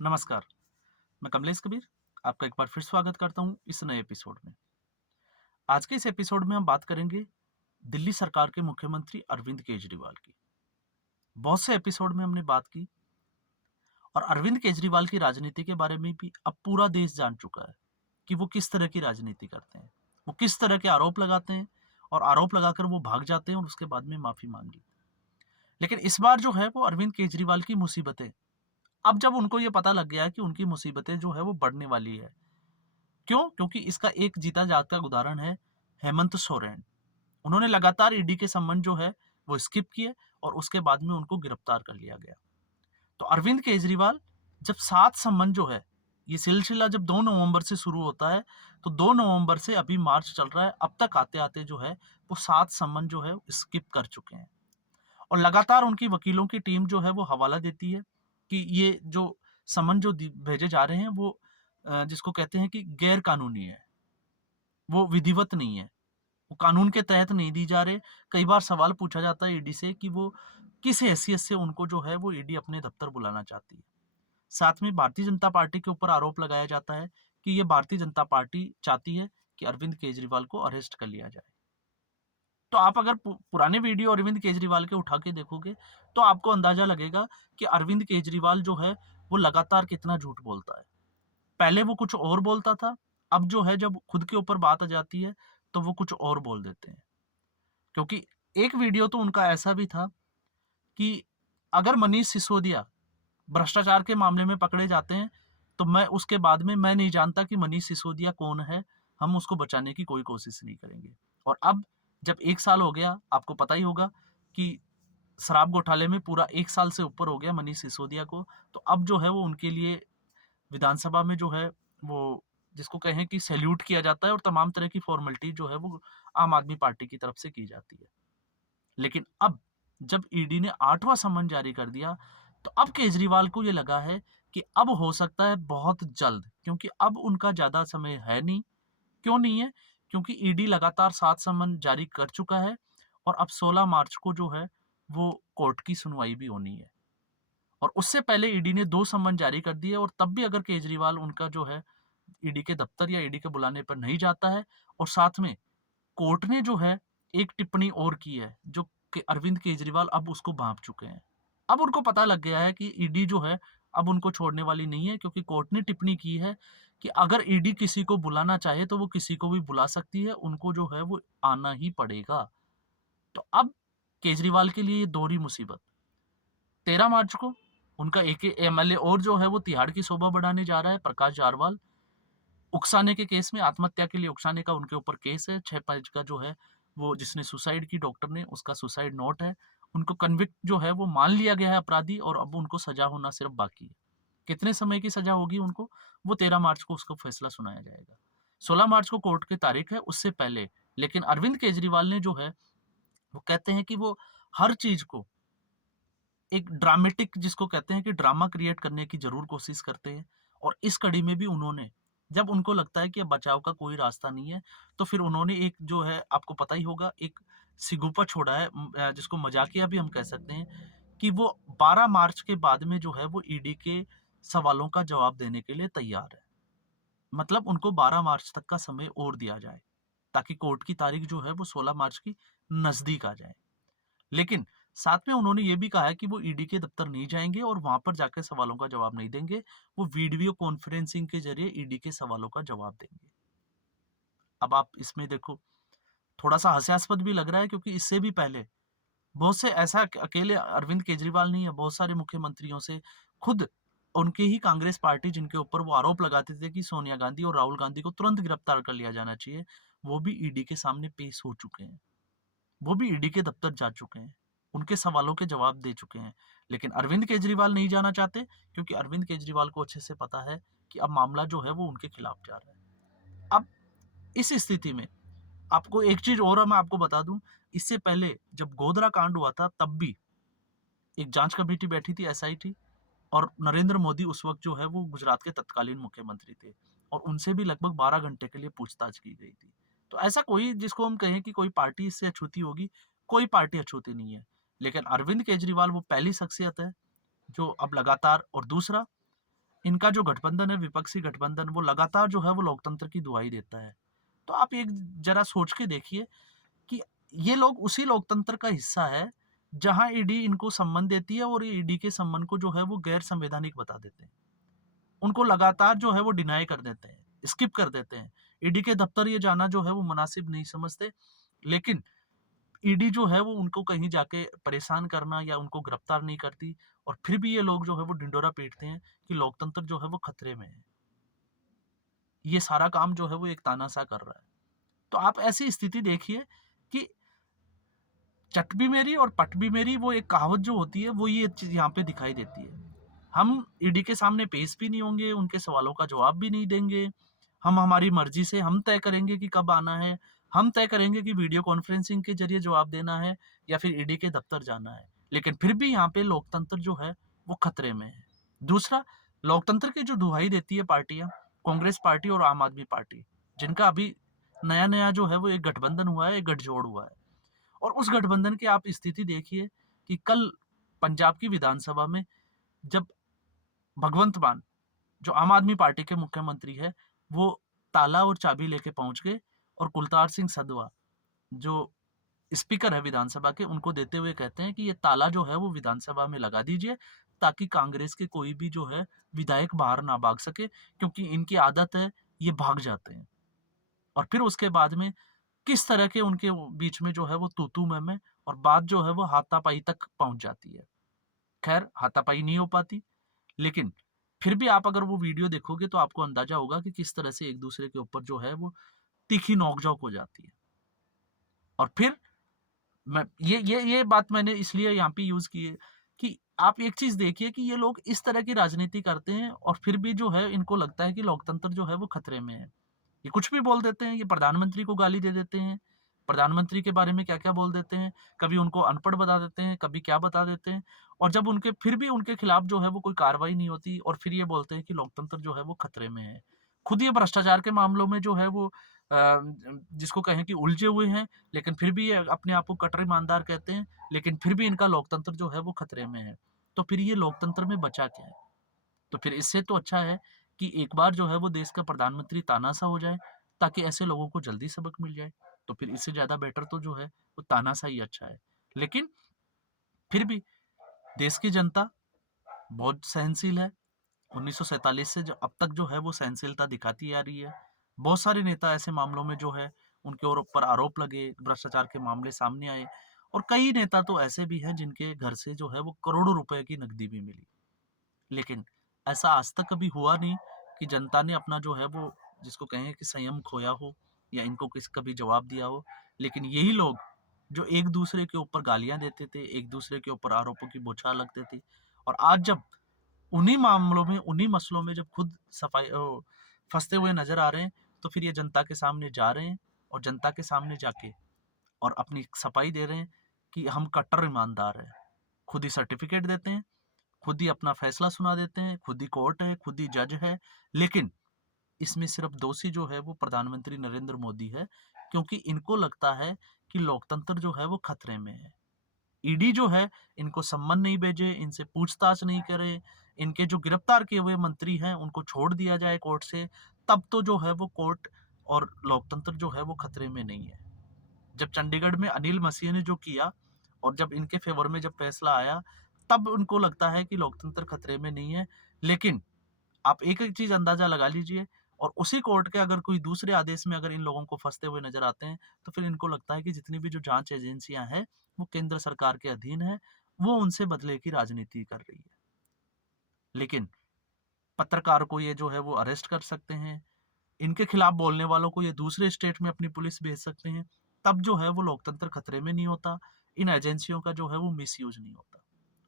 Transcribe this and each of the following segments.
नमस्कार, मैं कमलेश कबीर, आपका एक बार फिर स्वागत करता हूँ इस नए एपिसोड में। आज के इस एपिसोड में हम बात करेंगे दिल्ली सरकार के मुख्यमंत्री अरविंद केजरीवाल की। बहुत से एपिसोड में हमने बात की और अरविंद केजरीवाल की राजनीति के बारे में भी अब पूरा देश जान चुका है कि वो किस तरह की राजनीति करते हैं। वो किस तरह के आरोप लगाते हैं और आरोप लगाकर वो भाग जाते हैं और उसके बाद में माफ़ी माँग लेते हैं। लेकिन इस बार जो है वो अरविंद केजरीवाल की मुसीबतें, अब जब उनको ये पता लग गया है कि उनकी मुसीबतें जो है वो बढ़ने वाली है। क्यों? क्योंकि इसका एक जीता जागता उदाहरण है हेमंत सोरेन। उन्होंने लगातार ईडी के संबंध जो है वो स्किप किए और उसके बाद में उनको गिरफ्तार कर लिया गया। तो अरविंद केजरीवाल जब 7 संबंध जो है, ये सिलसिला जब 2 नवंबर से शुरू होता है, तो 2 नवंबर से अभी मार्च चल रहा है, अब तक आते-आते जो है वो 7 संबंध जो है स्किप कर चुके हैं। और लगातार उनकी वकीलों की टीम जो है वो हवाला देती है कि ये जो समन जो भेजे जा रहे हैं वो जिसको कहते हैं कि गैर कानूनी है, वो विधिवत नहीं है, वो कानून के तहत नहीं दी जा रहे। कई बार सवाल पूछा जाता है ईडी से कि वो किस हैसियत से उनको जो है वो ईडी अपने दफ्तर बुलाना चाहती है। साथ में भारतीय जनता पार्टी के ऊपर आरोप लगाया जाता है कि ये भारतीय जनता पार्टी चाहती है कि अरविंद केजरीवाल को अरेस्ट कर लिया जाए। तो आप अगर पुराने वीडियो अरविंद केजरीवाल के उठा के देखोगे, तो आपको अंदाजा लगेगा कि अरविंद केजरीवाल जो है, वो लगातार कितना झूठ बोलता है। पहले वो कुछ और बोलता था, अब जो है जब खुद के ऊपर बात आ जाती है, तो वो कुछ और बोल देते हैं। क्योंकि एक वीडियो तो उनका ऐसा भी था कि अगर मनीष सिसोदिया भ्रष्टाचार के मामले में पकड़े जाते हैं, तो मैं उसके बाद में मैं नहीं जानता कि मनीष सिसोदिया कौन है, हम उसको बचाने की कोई कोशिश नहीं करेंगे। और अब जब 1 साल हो गया, आपको पता ही होगा कि शराब घोटाले में पूरा 1 साल से ऊपर हो गया मनीष सिसोदिया को, तो अब जो है वो उनके लिए विधानसभा में जो है वो जिसको कहें कि सैल्यूट किया जाता है और तमाम तरह की फॉर्मेलिटी जो है वो आम आदमी पार्टी की तरफ से की जाती है। लेकिन अब जब ईडी ने 8वां समन जारी कर दिया, तो अब केजरीवाल को ये लगा है कि अब हो सकता है बहुत जल्द, क्योंकि अब उनका ज़्यादा समय है नहीं। क्यों नहीं है? क्योंकि ईडी लगातार 7 समन जारी कर चुका है और अब 16 मार्च को जो है वो कोर्ट की सुनवाई भी होनी है। और उससे पहले ईडी ने 2 समन जारी कर दिए और तब भी अगर केजरीवाल उनका जो है ईडी के दफ्तर या ईडी के बुलाने पर नहीं जाता है और साथ में कोर्ट ने जो है एक टिप्पणी और की है जो कि अरविंद केजरीवाल अब उसको भांप चुके हैं। अब उनको पता लग गया है कि ईडी जो है अब उनको छोड़ने वाली नहीं है, क्योंकि कोर्ट ने टिप्पणी की है कि अगर ईडी किसी को बुलाना चाहे तो वो किसी को भी बुला सकती है, उनको जो है वो आना ही पड़ेगा। तो अब केजरीवाल के लिए ये दोहरी मुसीबत। 13 मार्च को उनका एक एमएलए और जो है वो तिहाड़ की शोभा बढ़ाने जा रहा है, प्रकाश जारवाल। उकसाने के केस में, आत्महत्या के लिए उकसाने का उनके ऊपर केस है। 6 पेज का जो है वो जिसने सुसाइड की डॉक्टर ने, उसका सुसाइड नोट है। उनको कन्विक्ट जो है वो मान लिया गया है अपराधी और अब उनको सजा होना सिर्फ बाकी है। कितने समय की सजा होगी उनको, वो 13 मार्च को उसका फैसला सुनाया जाएगा। 16 मार्च को कोर्ट की तारीख है, उससे पहले लेकिन अरविंद केजरीवाल ने जो है वो कहते हैं कि वो हर चीज़ को एक ड्रामेटिक जिसको कहते हैं कि ड्रामा क्रिएट करने की ज़रूर कोशिश करते हैं। और इस कड़ी में भी उन्होंने, जब उनको लगता है कि अब बचाव का कोई रास्ता नहीं है, तो फिर उन्होंने एक जो है आपको पता ही होगा एक सिगुफा छोड़ा है, जिसको मज़ाकिया भी हम कह सकते हैं कि वो 12 मार्च के बाद में जो है वो ईडी के सवालों का जवाब देने के लिए तैयार है। मतलब उनको 12 मार्च तक का समय और दिया जाए, ताकि कोर्ट की तारीख जो है वो 16 मार्च की नज़दीक आ जाए। लेकिन साथ में उन्होंने ये भी कहा है कि वो ईडी के दफ्तर नहीं जाएँगे और वहाँ पर जाकर सवालों का जवाब नहीं देंगे, वो वीडियो कॉन्फ्रेंसिंग के ज़रिए ईडी के सवालों का जवाब देंगे। अब आप इसमें देखो, थोड़ा-सा हास्यास्पद भी लग रहा है, क्योंकि इससे भी पहले बहुत से ऐसा अकेले अरविंद केजरीवाल नहीं है, बहुत सारे मुख्यमंत्रियों से खुद उनके ही कांग्रेस पार्टी जिनके ऊपर वो आरोप लगाते थे कि सोनिया गांधी और राहुल गांधी को तुरंत गिरफ्तार कर लिया जाना चाहिए, वो भी ईडी के सामने पेश हो चुके हैं। वो भी ईडी के दफ्तर जा चुके हैं, उनके सवालों के जवाब दे चुके हैं। लेकिन अरविंद केजरीवाल नहीं जाना चाहते, क्योंकि अरविंद केजरीवाल को अच्छे से पता है कि अब मामला जो है वो उनके खिलाफ जा रहा है। अब इस स्थिति में आपको एक चीज़ और मैं आपको बता दूँ, इससे पहले जब गोधरा कांड हुआ था तब भी एक जाँच कमेटी बैठी थी, एसआईटी, और नरेंद्र मोदी उस वक़्त जो है वो गुजरात के तत्कालीन मुख्यमंत्री थे और उनसे भी लगभग 12 घंटे के लिए पूछताछ की गई थी। तो ऐसा कोई जिसको हम कहें कि कोई पार्टी इससे अछूती होगी, कोई पार्टी अछूती नहीं है। लेकिन अरविंद केजरीवाल वो पहली शख्सियत है जो अब लगातार, और दूसरा इनका जो गठबंधन है, विपक्षी गठबंधन, वो लगातार जो है वो लोकतंत्र की दुहाई देता है। तो आप एक ज़रा सोच के देखिए कि ये लोग उसी लोकतंत्र का हिस्सा है, जहाँ ईडी इनको सम्मन देती है और ये ईडी के सम्मन को जो है वो गैर संवैधानिक बता देते हैं। उनको लगातार जो है वो डिनाई कर देते हैं, स्किप कर देते हैं। ईडी के दफ्तर ये जाना जो है वो मुनासिब नहीं समझते, लेकिन ईडी जो है वो उनको कहीं जाके परेशान करना या उनको गिरफ्तार नहीं करती, और फिर भी ये लोग जो है वो ढिंढोरा पीटते हैं कि लोकतंत्र जो है वो खतरे में है। ये सारा काम जो है वो एक तानाशाह कर रहा है। तो आप ऐसी स्थिति देखिए कि चट भी मेरी और पट भी मेरी, वो एक कहावत जो होती है, वो ये चीज़ यहाँ पे दिखाई देती है। हम ईडी के सामने पेश भी नहीं होंगे, उनके सवालों का जवाब भी नहीं देंगे। हम हमारी मर्ज़ी से हम तय करेंगे कि कब आना है। हम तय करेंगे कि वीडियो कॉन्फ्रेंसिंग के ज़रिए जवाब देना है या फिर ईडी के दफ़्तर जाना है। लेकिन फिर भी यहाँ पे लोकतंत्र जो है, वो खतरे में है। दूसरा, लोकतंत्र की जो दुहाई देती है पार्टियाँ, कांग्रेस पार्टी और आम आदमी पार्टी, जिनका अभी नया-नया जो है वो एक गठबंधन हुआ है, एक गठजोड़ हुआ है। और उस गठबंधन की आप स्थिति देखिए कि कल पंजाब की विधानसभा में जब भगवंत मान, जो आम आदमी पार्टी के मुख्यमंत्री है, वो ताला और चाबी लेके पहुंच गए और कुलतार सिंह सधवा, जो स्पीकर है विधानसभा के, उनको देते हुए कहते हैं कि ये ताला जो है वो विधानसभा में लगा दीजिए, ताकि कांग्रेस के कोई भी जो है विधायक बाहर ना भाग सके, क्योंकि इनकी आदत है ये भाग जाते हैं। और फिर उसके बाद में किस तरह के उनके बीच में जो है वो तू-तू मैं-मैं, और बात जो है वो हाथापाई तक पहुँच जाती है। ख़ैर हाथापाई नहीं हो पाती, लेकिन फिर भी आप अगर वो वीडियो देखोगे तो आपको अंदाज़ा होगा कि किस तरह से एक-दूसरे के ऊपर जो है वो तीखी नोक-झोंक हो जाती है। और फिर मैं ये बात मैंने इसलिए यहाँ पे यूज़ की है कि आप एक चीज़ देखिए कि ये लोग इस तरह की राजनीति करते हैं और फिर भी जो है इनको लगता है कि लोकतंत्र जो है वो खतरे में है। ये कुछ भी बोल देते हैं, ये प्रधानमंत्री को गाली दे देते हैं, प्रधानमंत्री के बारे में क्या-क्या बोल देते हैं, कभी उनको अनपढ़ बता देते हैं, कभी क्या बता देते हैं, और जब उनके फिर भी उनके खिलाफ जो है वो कोई कार्रवाई नहीं होती, और फिर ये बोलते हैं कि लोकतंत्र जो है वो खतरे में है। खुद ये भ्रष्टाचार के मामलों में जो है वो जिसको कहें कि उलझे हुए हैं, लेकिन फिर भी ये अपने आप को कट्टर ईमानदार कहते हैं, लेकिन फिर भी इनका लोकतंत्र जो है वो खतरे में है। तो फिर ये लोकतंत्र में बचा क्या है? तो फिर इससे तो अच्छा है कि एक बार जो है वो देश का प्रधानमंत्री तानाशाह हो जाए, ताकि ऐसे लोगों को जल्दी सबक मिल जाए। तो फिर इससे ज़्यादा बेटर तो जो है वो तानाशाह ही अच्छा है। लेकिन फिर भी देश की जनता बहुत सहनशील है। 1947 से जो अब तक जो है वो सहनशीलता दिखाती आ रही है। बहुत सारे नेता ऐसे मामलों में जो है उनके और ऊपर आरोप लगे, भ्रष्टाचार के मामले सामने आए, और कई नेता तो ऐसे भी हैं जिनके घर से जो है वो करोड़ों रुपए की नकदी भी मिली। लेकिन ऐसा आज तक कभी हुआ नहीं कि जनता ने अपना जो है वो, जिसको कहें कि संयम खोया हो या इनको किस कभी जवाब दिया हो। लेकिन यही लोग जो एक दूसरे के ऊपर गालियां देते थे, एक दूसरे के ऊपर आरोपों की बौछार लगते थे, और आज जब उन्हीं मामलों में, उन्हीं मसलों में जब खुद फंसते हुए नजर आ रहे हैं, तो फिर ये जनता के सामने जा रहे हैं और जनता के सामने जाके और अपनी सफाई दे रहे हैं कि हम कट्टर ईमानदार हैं। खुद ही सर्टिफिकेट देते हैं, खुद ही अपना फैसला सुना देते हैं, खुद ही कोर्ट है, खुद ही जज है। लेकिन इसमें सिर्फ दोषी जो है वो प्रधानमंत्री नरेंद्र मोदी है, क्योंकि इनको लगता है कि लोकतंत्र जो है वो खतरे में है। ईडी जो है इनको सम्मन नहीं भेजे, इनसे पूछताछ नहीं करे, इनके जो गिरफ्तार किए हुए मंत्री हैं उनको छोड़ दिया जाए कोर्ट से, तब तो जो है वो कोर्ट और लोकतंत्र जो है वो खतरे में नहीं है। जब चंडीगढ़ में अनिल मसीह ने जो किया और जब इनके फेवर में जब फैसला आया, तब उनको लगता है कि लोकतंत्र खतरे में नहीं है। लेकिन आप एक-एक चीज़ अंदाज़ा लगा लीजिए, और उसी कोर्ट के अगर कोई दूसरे आदेश में अगर इन लोगों को फँसते हुए नज़र आते हैं, तो फिर इनको लगता है कि जितनी भी जो जाँच एजेंसियाँ हैं, वो केंद्र सरकार के अधीन है, वो उनसे बदले की राजनीति कर रही है। लेकिन पत्रकार को ये जो है वो अरेस्ट कर सकते हैं, इनके खिलाफ बोलने वालों को ये दूसरे स्टेट में अपनी पुलिस भेज सकते हैं, तब जो है वो लोकतंत्र खतरे में नहीं होता, इन एजेंसियों का जो है वो मिसयूज़ नहीं होता।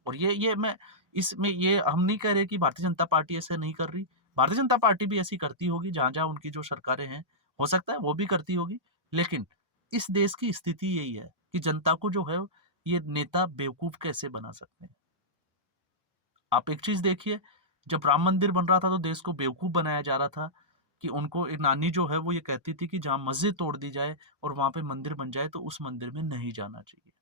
और ये मैं इसमें ये हम नहीं कह रहे कि भारतीय जनता पार्टी ऐसे नहीं कर रही। भारतीय जनता पार्टी भी ऐसी करती होगी, जहाँ-जहाँ उनकी जो सरकारें हैं, हो सकता है वो भी करती होगी। लेकिन इस देश की स्थिति यही है कि जनता को जो है ये नेता बेवकूफ़ कैसे बना सकते हैं। आप एक चीज़ देखिए, जब राम मंदिर बन रहा था तो देश को बेवकूफ़ बनाया जा रहा था कि उनको एक नानी जो है वो ये कहती थी कि जहाँ मस्जिद तोड़ दी जाए और वहाँ पे मंदिर बन जाए तो उस मंदिर में नहीं जाना चाहिए।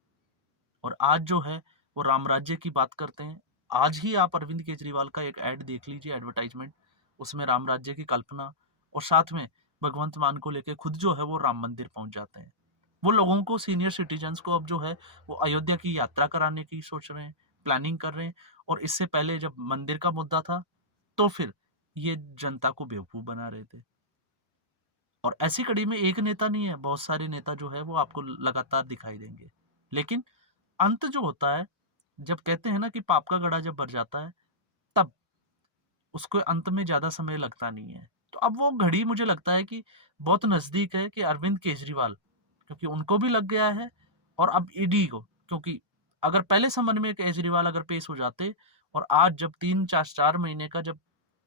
और आज जो है वो राम राज्य की बात करते हैं। आज ही आप अरविंद केजरीवाल का एक ऐड देख लीजिए, एडवर्टाइजमेंट, उसमें राम राज्य की कल्पना और साथ में भगवंत मान को लेके खुद जो है वो राम मंदिर पहुंच जाते हैं। वो लोगों को, सीनियर सिटीजन्स को अब जो है वो अयोध्या की यात्रा कराने की सोच रहे हैं, प्लानिंग कर रहे हैं। और इससे पहले जब मंदिर का मुद्दा था तो फिर ये जनता को बेवकूफ बना रहे थे। और ऐसी कड़ी में एक नेता नहीं है, बहुत सारे नेता जो है वो आपको लगातार दिखाई देंगे। लेकिन अंत जो होता है, जब कहते हैं ना कि पाप का घड़ा जब भर जाता है, तब उसको अंत में ज़्यादा समय लगता नहीं है। तो अब वो घड़ी मुझे लगता है कि बहुत नज़दीक है कि अरविंद केजरीवाल, क्योंकि उनको भी लग गया है और अब ईडी को, क्योंकि अगर पहले संबंध में केजरीवाल अगर पेश हो जाते और आज जब 3-4 महीने का जब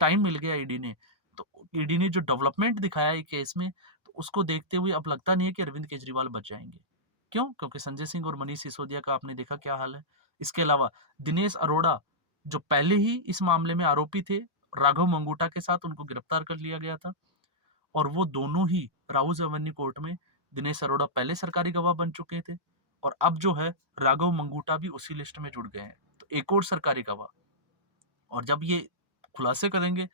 टाइम मिल गया ईडी ने, तो ईडी ने जो डेवलपमेंट दिखाया है केस में, तो उसको देखते हुए अब लगता नहीं है कि अरविंद केजरीवाल बच जाएंगे। क्यों? क्योंकि संजय सिंह और मनीष सिसोदिया का आपने देखा क्या हाल है। इसके अलावा दिनेश अरोड़ा, जो पहले ही इस मामले में आरोपी थे, राघव मंगूटा के साथ उनको गिरफ्तार कर लिया गया था और वो दोनों ही राउज एवेन्यू कोर्ट में, दिनेश अरोड़ा पहले सरकारी गवाह बन चुके थे और अब जो है राघव मंगूटा भी उसी लिस्ट में जुड़ गए हैं, तो एक और सरकारी गवाह। और जब ये खुलासे करेंगे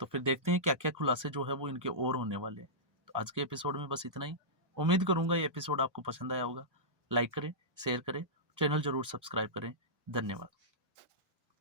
तो फिर देखते हैं क्या क्या खुलासे जो है वो इनके और होने वाले हैं। तो आज के एपिसोड में बस इतना ही। उम्मीद करूंगा ये एपिसोड आपको पसंद आया होगा। लाइक करें, शेयर करें, चैनल जरूर सब्सक्राइब करें। धन्यवाद।